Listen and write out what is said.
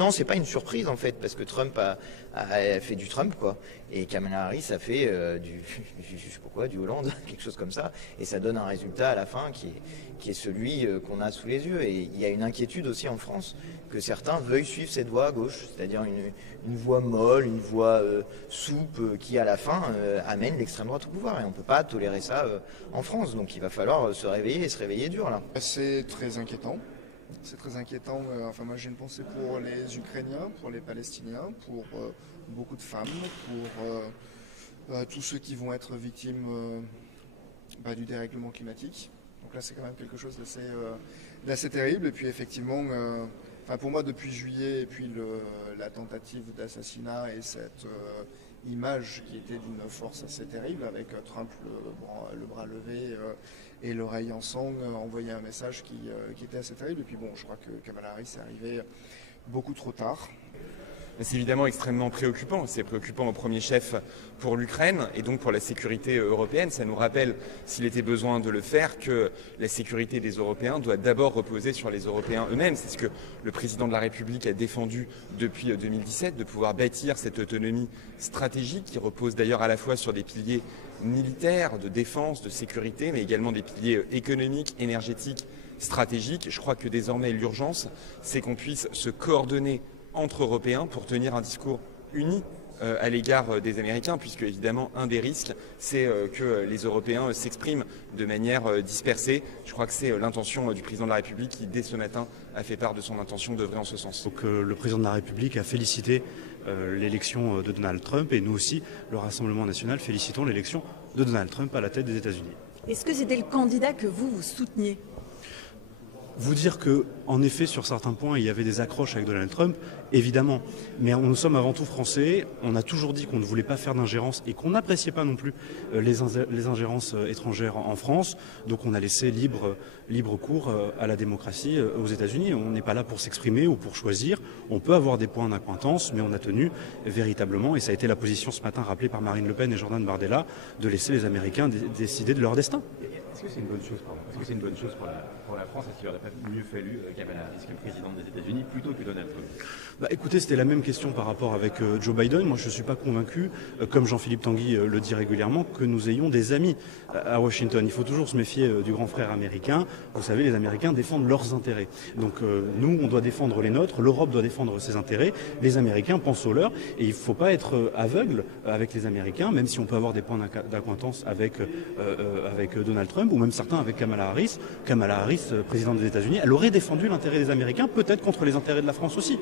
Non, c'est pas une surprise en fait, parce que Trump a fait du Trump, quoi. Et Kamala Harris a fait je sais pas quoi, du Hollande, quelque chose comme ça. Et ça donne un résultat à la fin qui est celui qu'on a sous les yeux. Et il y a une inquiétude aussi en France que certains veuillent suivre cette voie à gauche, c'est-à-dire une voie molle, une voie souple, qui à la fin amène l'extrême droite au pouvoir. Et on peut pas tolérer ça en France. Donc il va falloir se réveiller et se réveiller dur là. C'est très inquiétant. C'est très inquiétant. Enfin, moi, j'ai une pensée pour les Ukrainiens, pour les Palestiniens, pour beaucoup de femmes, pour tous ceux qui vont être victimes du dérèglement climatique. Donc là, c'est quand même quelque chose d'assez terrible. Et puis, effectivement, pour moi, depuis juillet, et puis la tentative d'assassinat et cette image qui était d'une force assez terrible, avec Trump le bras levé et l'oreille en sang, envoyait un message qui était assez terrible. Et puis bon, je crois que Kamala Harris est arrivée beaucoup trop tard. C'est évidemment extrêmement préoccupant. C'est préoccupant au premier chef pour l'Ukraine et donc pour la sécurité européenne. Ça nous rappelle, s'il était besoin de le faire, que la sécurité des Européens doit d'abord reposer sur les Européens eux-mêmes. C'est ce que le président de la République a défendu depuis 2017, de pouvoir bâtir cette autonomie stratégique qui repose d'ailleurs à la fois sur des piliers militaires, de défense, de sécurité, mais également des piliers économiques, énergétiques, stratégiques. Je crois que désormais l'urgence, c'est qu'on puisse se coordonner entre Européens pour tenir un discours uni à l'égard des Américains, puisque évidemment un des risques, c'est que les Européens s'expriment de manière dispersée. Je crois que c'est l'intention du président de la République qui, dès ce matin, a fait part de son intention d'œuvrer en ce sens. Donc le président de la République a félicité l'élection de Donald Trump, et nous aussi, le Rassemblement national, félicitons l'élection de Donald Trump à la tête des États-Unis. Est-ce que c'était le candidat que vous souteniez ? Vous dire que, en effet, sur certains points, il y avait des accroches avec Donald Trump, évidemment. Mais nous sommes avant tout français. On a toujours dit qu'on ne voulait pas faire d'ingérence et qu'on n'appréciait pas non plus les ingérences étrangères en France. Donc on a laissé libre cours à la démocratie aux États-Unis. On n'est pas là pour s'exprimer ou pour choisir. On peut avoir des points d'acquaintance, mais on a tenu véritablement, et ça a été la position ce matin rappelée par Marine Le Pen et Jordan Bardella, de laisser les Américains décider de leur destin. Est-ce que c'est une bonne chose, Est-ce que c'est une bonne chose pour la France? Est-ce qu'il n'aurait pas mieux fallu Kamala Harris que le président des États-Unis plutôt que Donald Trump? Écoutez, c'était la même question par rapport avec Joe Biden. Moi, je ne suis pas convaincu, comme Jean-Philippe Tanguy le dit régulièrement, que nous ayons des amis à Washington. Il faut toujours se méfier du grand frère américain. Vous savez, les Américains défendent leurs intérêts. Donc nous, on doit défendre les nôtres. L'Europe doit défendre ses intérêts. Les Américains pensent aux leurs. Et il ne faut pas être aveugle avec les Américains, même si on peut avoir des points d'acquaintance avec Donald Trump, ou même certains avec Kamala Harris. Kamala Harris, présidente des États-Unis, elle aurait défendu l'intérêt des Américains, peut-être contre les intérêts de la France aussi.